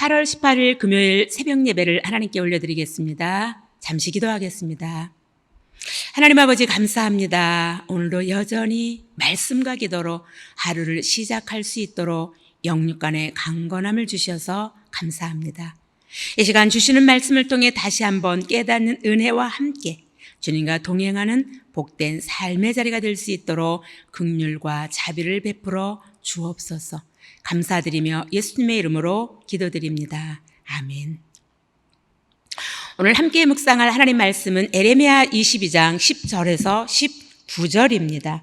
8월 18일 금요일 새벽 예배를 하나님께 올려드리겠습니다. 잠시 기도하겠습니다. 하나님 아버지 감사합니다. 오늘도 여전히 말씀과 기도로 하루를 시작할 수 있도록 영육간의 강건함을 주셔서 감사합니다. 이 시간 주시는 말씀을 통해 다시 한번 깨닫는 은혜와 함께 주님과 동행하는 복된 삶의 자리가 될 수 있도록 긍휼과 자비를 베풀어 주옵소서. 감사드리며 예수님의 이름으로 기도드립니다. 아멘. 오늘 함께 묵상할 하나님 말씀은 에레미야 22장 10절에서 19절입니다.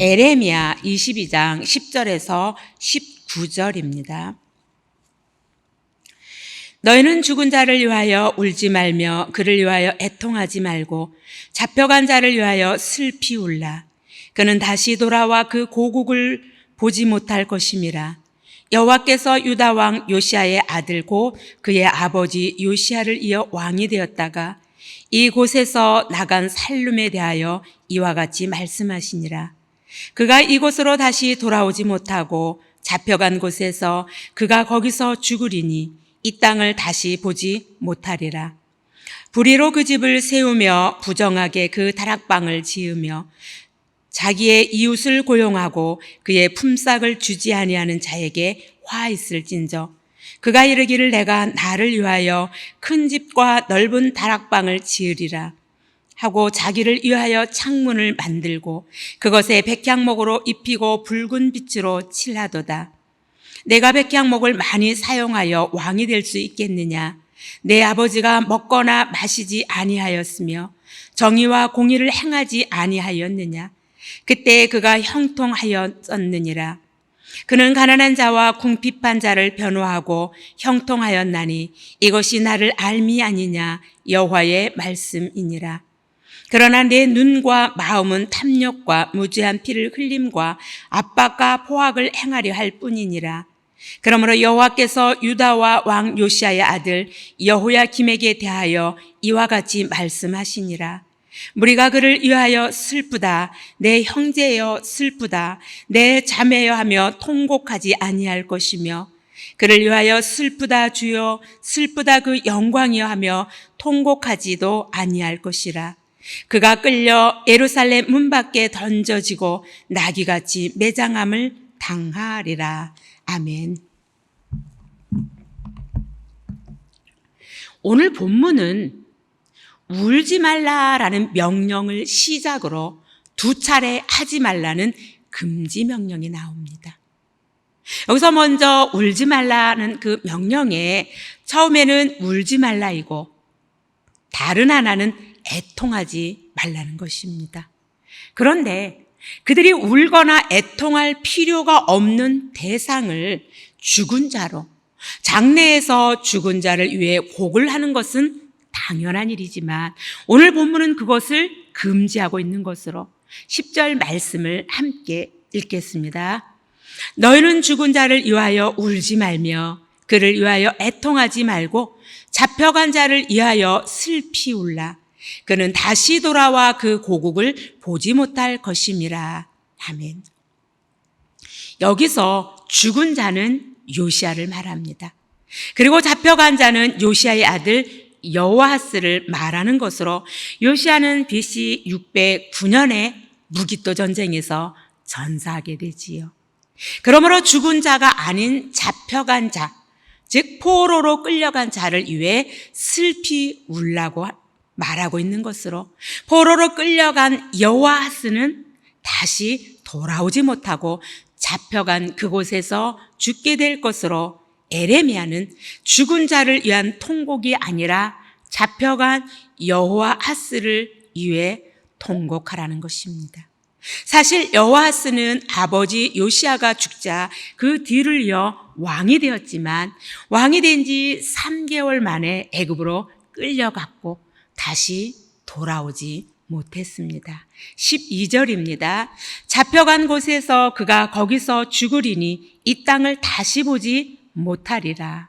에레미야 22장 10절에서 19절입니다. 너희는 죽은 자를 위하여 울지 말며 그를 위하여 애통하지 말고 잡혀간 자를 위하여 슬피 울라. 그는 다시 돌아와 그 고국을 보지 못할 것임이라. 여호와께서 유다 왕 요시아의 아들 곧 그의 아버지 요시아를 이어 왕이 되었다가 이곳에서 나간 살룸에 대하여 이와 같이 말씀하시니라. 그가 이곳으로 다시 돌아오지 못하고 잡혀간 곳에서 그가 거기서 죽으리니 이 땅을 다시 보지 못하리라. 불의로 그 집을 세우며 부정하게 그 다락방을 지으며 자기의 이웃을 고용하고 그의 품삯을 주지 아니하는 자에게 화 있을진저 그가 이르기를 내가 나를 위하여 큰 집과 넓은 다락방을 지으리라 하고 자기를 위하여 창문을 만들고 그것에 백향목으로 입히고 붉은 빛으로 칠하도다. 내가 백향목을 많이 사용하여 왕이 될 수 있겠느냐? 내 아버지가 먹거나 마시지 아니하였으며 정의와 공의를 행하지 아니하였느냐? 그때 그가 형통하였었느니라. 그는 가난한 자와 궁핍한 자를 변호하고 형통하였나니 이것이 나를 알미 아니냐 여호와의 말씀이니라. 그러나 내 눈과 마음은 탐욕과 무죄한 피를 흘림과 압박과 포악을 행하려 할 뿐이니라. 그러므로 여호와께서 유다와 왕 요시아의 아들 여호야김에게 대하여 이와 같이 말씀하시니라. 무리가 그를 위하여 슬프다. 내 형제여 슬프다. 내 자매여 하며 통곡하지 아니할 것이며 그를 위하여 슬프다 주여 슬프다 그 영광이여 하며 통곡하지도 아니할 것이라. 그가 끌려 예루살렘 문 밖에 던져지고 나귀같이 매장함을 당하리라. 아멘. 오늘 본문은 울지 말라라는 명령을 시작으로 두 차례 하지 말라는 금지 명령이 나옵니다. 여기서 먼저 울지 말라는 그 명령에 처음에는 울지 말라이고 다른 하나는 애통하지 말라는 것입니다. 그런데 그들이 울거나 애통할 필요가 없는 대상을 죽은 자로, 장래에서 죽은 자를 위해 곡을 하는 것은 당연한 일이지만 오늘 본문은 그것을 금지하고 있는 것으로 10절 말씀을 함께 읽겠습니다. 너희는 죽은 자를 위하여 울지 말며 그를 위하여 애통하지 말고 잡혀간 자를 위하여 슬피 울라. 그는 다시 돌아와 그 고국을 보지 못할 것임이라. 아멘. 여기서 죽은 자는 요시아를 말합니다. 그리고 잡혀간 자는 요시아의 아들 여호아스를 말하는 것으로 요시아는 BC 609년에 무기또 전쟁에서 전사하게 되지요. 그러므로 죽은 자가 아닌 잡혀간 자, 즉 포로로 끌려간 자를 위해 슬피 울라고 말하고 있는 것으로 포로로 끌려간 여호아스는 다시 돌아오지 못하고 잡혀간 그곳에서 죽게 될 것으로 에레미야는 죽은 자를 위한 통곡이 아니라 잡혀간 여호아스를 위해 통곡하라는 것입니다. 사실 여호아스는 아버지 요시아가 죽자 그 뒤를 이어 왕이 되었지만 왕이 된 지 3개월 만에 애굽으로 끌려갔고 다시 돌아오지 못했습니다. 12절입니다. 잡혀간 곳에서 그가 거기서 죽으리니 이 땅을 다시 보지 못하리라.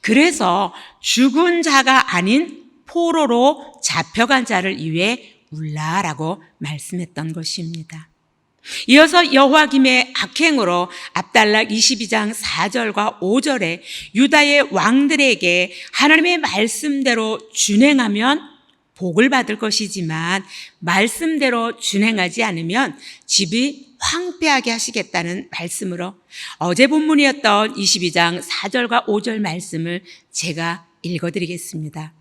그래서 죽은 자가 아닌 포로로 잡혀간 자를 위해 울라라고 말씀했던 것입니다. 이어서 여호야김의 악행으로 압달락 22장 4절과 5절에 유다의 왕들에게 하나님의 말씀대로 준행하면 복을 받을 것이지만 말씀대로 준행하지 않으면 집이 황폐하게 하시겠다는 말씀으로 어제 본문이었던 22장 4절과 5절 말씀을 제가 읽어드리겠습니다.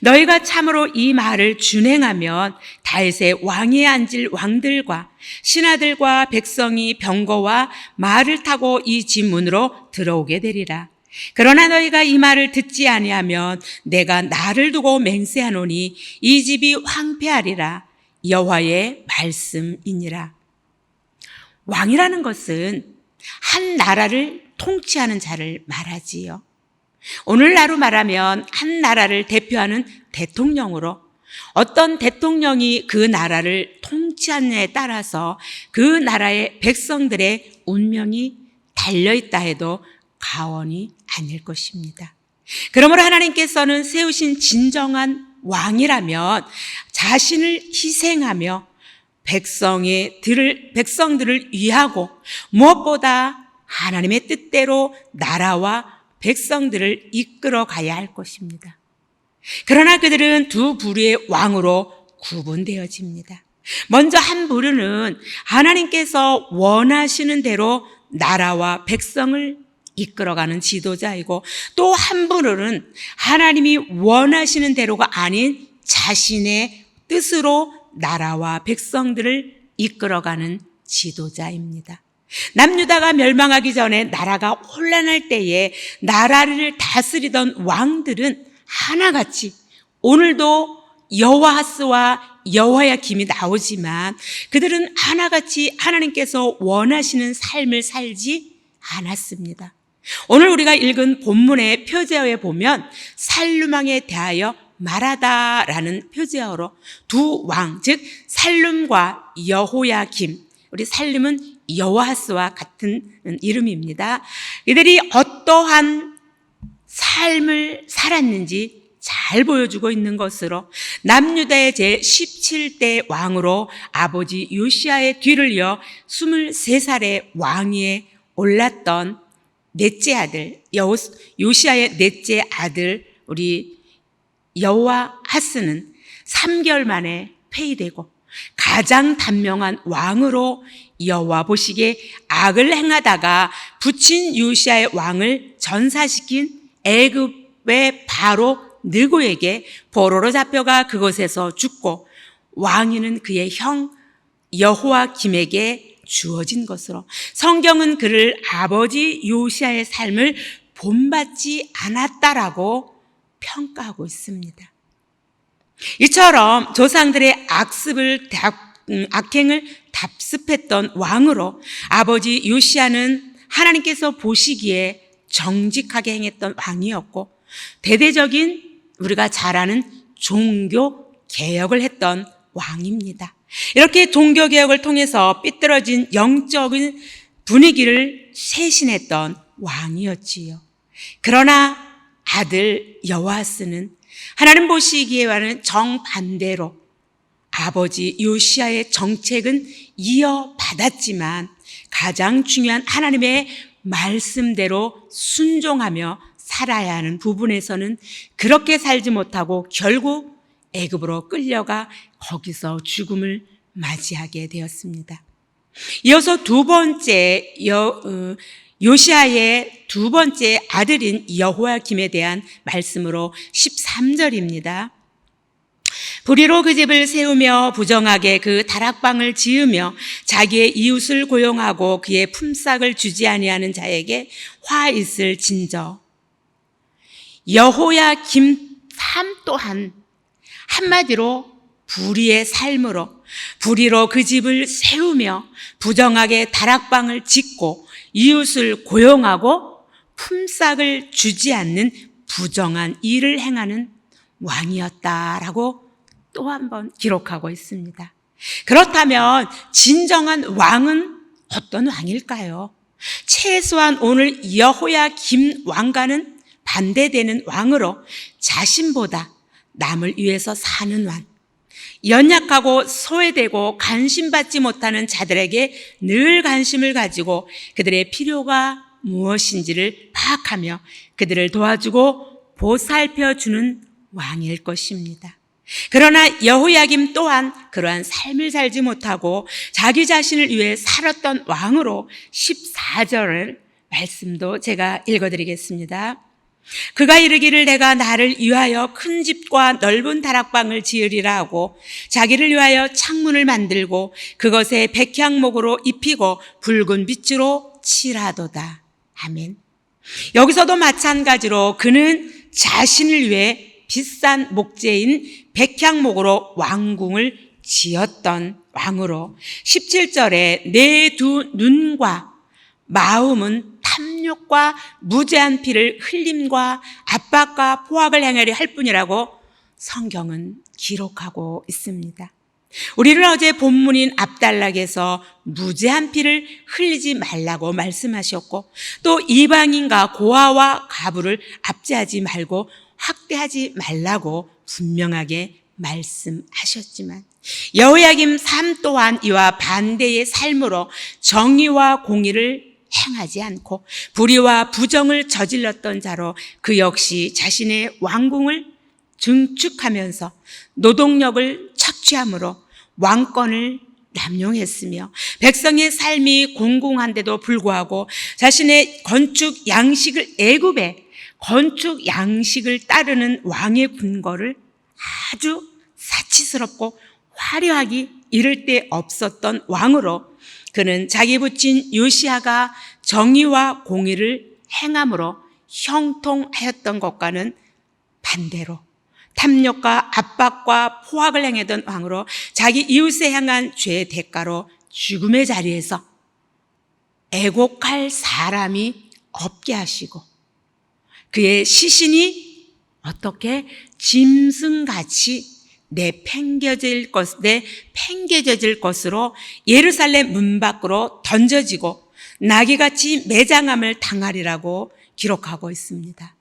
너희가 참으로 이 말을 준행하면 다윗의 왕위에 앉을 왕들과 신하들과 백성이 병거와 말을 타고 이 집 문으로 들어오게 되리라. 그러나 너희가 이 말을 듣지 아니하면 내가 나를 두고 맹세하노니 이 집이 황폐하리라. 여호와의 말씀이니라. 왕이라는 것은 한 나라를 통치하는 자를 말하지요. 오늘날로 말하면 한 나라를 대표하는 대통령으로 어떤 대통령이 그 나라를 통치하느냐에 따라서 그 나라의 백성들의 운명이 달려있다 해도 과언이 아닐 것입니다. 그러므로 하나님께서는 세우신 진정한 왕이라면 자신을 희생하며 백성들을 위하고 무엇보다 하나님의 뜻대로 나라와 백성들을 이끌어 가야 할 것입니다. 그러나 그들은 두 부류의 왕으로 구분되어집니다. 먼저 한 부류는 하나님께서 원하시는 대로 나라와 백성을 이끌어가는 지도자이고 또 한 부류는 하나님이 원하시는 대로가 아닌 자신의 뜻으로 나라와 백성들을 이끌어가는 지도자입니다. 남유다가 멸망하기 전에 나라가 혼란할 때에 나라를 다스리던 왕들은 하나같이 오늘도 여호아하스와 여호야김이 나오지만 그들은 하나같이 하나님께서 원하시는 삶을 살지 않았습니다. 오늘 우리가 읽은 본문의 표제어에 보면 살룸왕에 대하여 말하다라는 표제어로 두 왕, 즉 살룸과 여호야김, 우리 살룸은 여호아하스와 같은 이름입니다. 이들이 어떠한 삶을 살았는지 잘 보여주고 있는 것으로 남유다의 제17대 왕으로 아버지 요시아의 뒤를 이어 23살의 왕위에 올랐던 넷째 아들, 요시아의 넷째 아들 우리 여호아하스는 3개월 만에 폐위되고 가장 단명한 왕으로 여호와 보시기에 악을 행하다가 부친 요시아의 왕을 전사시킨 애굽의 바로 느고에게 포로로 잡혀가 그곳에서 죽고 왕위는 그의 형 여호야김에게 주어진 것으로 성경은 그를 아버지 요시아의 삶을 본받지 않았다라고 평가하고 있습니다. 이처럼 조상들의 악행을 답습했던 왕으로 아버지 요시아는 하나님께서 보시기에 정직하게 행했던 왕이었고 대대적인 우리가 잘 아는 종교 개혁을 했던 왕입니다. 이렇게 종교 개혁을 통해서 삐뚤어진 영적인 분위기를 쇄신했던 왕이었지요. 그러나 아들 여호아스는 하나님 보시기에와는 정반대로 아버지 요시아의 정책은 이어받았지만 가장 중요한 하나님의 말씀대로 순종하며 살아야 하는 부분에서는 그렇게 살지 못하고 결국 애굽으로 끌려가 거기서 죽음을 맞이하게 되었습니다. 이어서 두 번째 요시아의 두 번째 아들인 여호야김에 대한 말씀으로 13절입니다. 불의로 그 집을 세우며 부정하게 그 다락방을 지으며 자기의 이웃을 고용하고 그의 품삯을 주지 아니하는 자에게 화 있을 진저. 여호야김 삶 또한 한마디로 불의의 삶으로 불의로 그 집을 세우며 부정하게 다락방을 짓고 이웃을 고용하고 품삯을 주지 않는 부정한 일을 행하는 왕이었다라고 또 한 번 기록하고 있습니다. 그렇다면 진정한 왕은 어떤 왕일까요? 최소한 오늘 여호야김 왕과는 반대되는 왕으로 자신보다 남을 위해서 사는 왕, 연약하고 소외되고 관심받지 못하는 자들에게 늘 관심을 가지고 그들의 필요가 무엇인지를 파악하며 그들을 도와주고 보살펴주는 왕일 것입니다. 그러나 여호야김 또한 그러한 삶을 살지 못하고 자기 자신을 위해 살았던 왕으로 14절 말씀도 제가 읽어드리겠습니다. 그가 이르기를 내가 나를 위하여 큰 집과 넓은 다락방을 지으리라 하고 자기를 위하여 창문을 만들고 그것에 백향목으로 입히고 붉은 빛으로 칠하도다. 아멘. 여기서도 마찬가지로 그는 자신을 위해 비싼 목재인 백향목으로 왕궁을 지었던 왕으로 17절에 내 두 눈과 마음은 탐욕과 무죄한 피를 흘림과 압박과 포악을 행하려 할 뿐이라고 성경은 기록하고 있습니다. 우리는 어제 본문인 압달락에서 무죄한 피를 흘리지 말라고 말씀하셨고 또 이방인과 고아와 가부를 압제하지 말고 학대하지 말라고 분명하게 말씀하셨지만 여호야김 삶 또한 이와 반대의 삶으로 정의와 공의를 행하지 않고 불의와 부정을 저질렀던 자로 그 역시 자신의 왕궁을 증축하면서 노동력을 착취함으로 왕권을 남용했으며 백성의 삶이 공공한데도 불구하고 자신의 건축 양식을 애굽의 건축 양식을 따르는 왕의 궁궐을 아주 사치스럽고 화려하기 이를 데 없었던 왕으로 그는 자기 부친 요시야가 정의와 공의를 행함으로 형통하였던 것과는 반대로 탐욕과 압박과 포악을 행하던 왕으로 자기 이웃에 향한 죄의 대가로 죽음의 자리에서 애곡할 사람이 없게 하시고 그의 시신이 어떻게 짐승같이 내팽겨질 것으로 예루살렘 문 밖으로 던져지고 나귀같이 매장함을 당하리라고 기록하고 있습니다.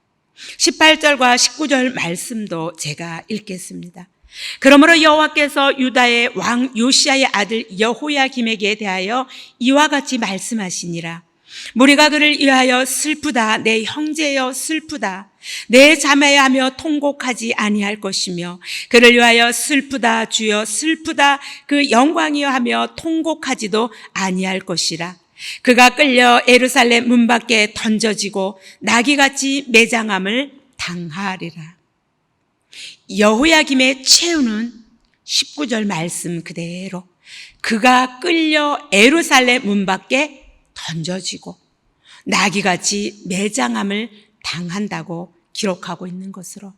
18절과 19절 말씀도 제가 읽겠습니다. 그러므로 여호와께서 유다의 왕 요시야의 아들 여호야김에게 대하여 이와 같이 말씀하시니라. 무리가 그를 위하여 슬프다. 내 형제여 슬프다. 내 자매야 하며 통곡하지 아니할 것이며 그를 위하여 슬프다. 주여 슬프다. 그 영광이여 하며 통곡하지도 아니할 것이라. 그가 끌려 예루살렘 문 밖에 던져지고 나귀같이 매장함을 당하리라. 여호야김의 최후는 19절 말씀 그대로 그가 끌려 예루살렘 문 밖에 던져지고 나귀같이 매장함을 당한다고 기록하고 있는 것으로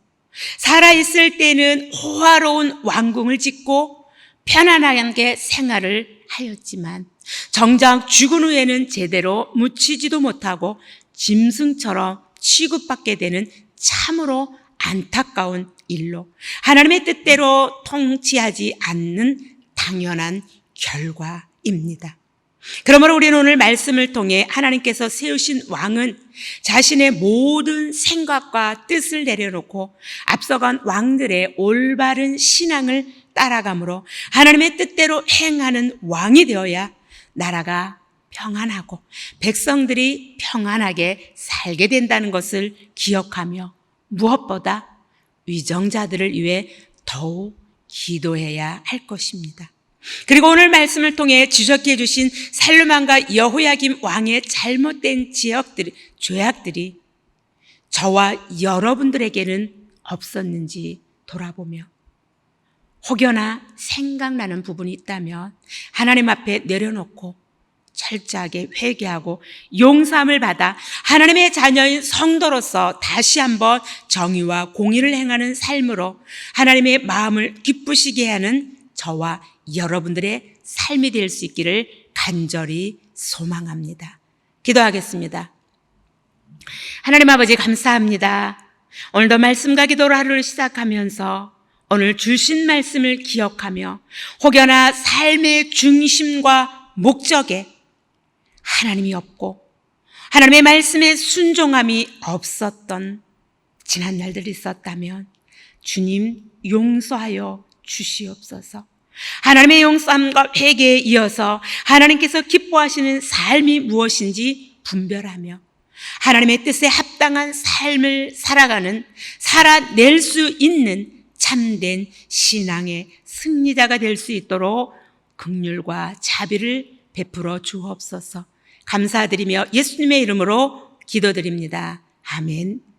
살아있을 때는 호화로운 왕궁을 짓고 편안하게 생활을 하였지만 정작 죽은 후에는 제대로 묻히지도 못하고 짐승처럼 취급받게 되는 참으로 안타까운 일로 하나님의 뜻대로 통치하지 않는 당연한 결과입니다. 그러므로 우리는 오늘 말씀을 통해 하나님께서 세우신 왕은 자신의 모든 생각과 뜻을 내려놓고 앞서간 왕들의 올바른 신앙을 따라감으로 하나님의 뜻대로 행하는 왕이 되어야 나라가 평안하고 백성들이 평안하게 살게 된다는 것을 기억하며 무엇보다 위정자들을 위해 더욱 기도해야 할 것입니다. 그리고 오늘 말씀을 통해 지적해 주신 살루만과 여호야김 왕의 잘못된 죄악들이 저와 여러분들에게는 없었는지 돌아보며 혹여나 생각나는 부분이 있다면 하나님 앞에 내려놓고 철저하게 회개하고 용서함을 받아 하나님의 자녀인 성도로서 다시 한번 정의와 공의를 행하는 삶으로 하나님의 마음을 기쁘시게 하는 저와 여러분들의 삶이 될 수 있기를 간절히 소망합니다. 기도하겠습니다. 하나님 아버지 감사합니다. 오늘도 말씀과 기도로 하루를 시작하면서 오늘 주신 말씀을 기억하며 혹여나 삶의 중심과 목적에 하나님이 없고 하나님의 말씀에 순종함이 없었던 지난 날들이 있었다면 주님 용서하여 주시옵소서. 하나님의 용서함과 회개에 이어서 하나님께서 기뻐하시는 삶이 무엇인지 분별하며 하나님의 뜻에 합당한 삶을 살아낼 수 있는 참된 신앙의 승리자가 될 수 있도록 긍휼과 자비를 베풀어 주옵소서. 감사드리며 예수님의 이름으로 기도드립니다. 아멘.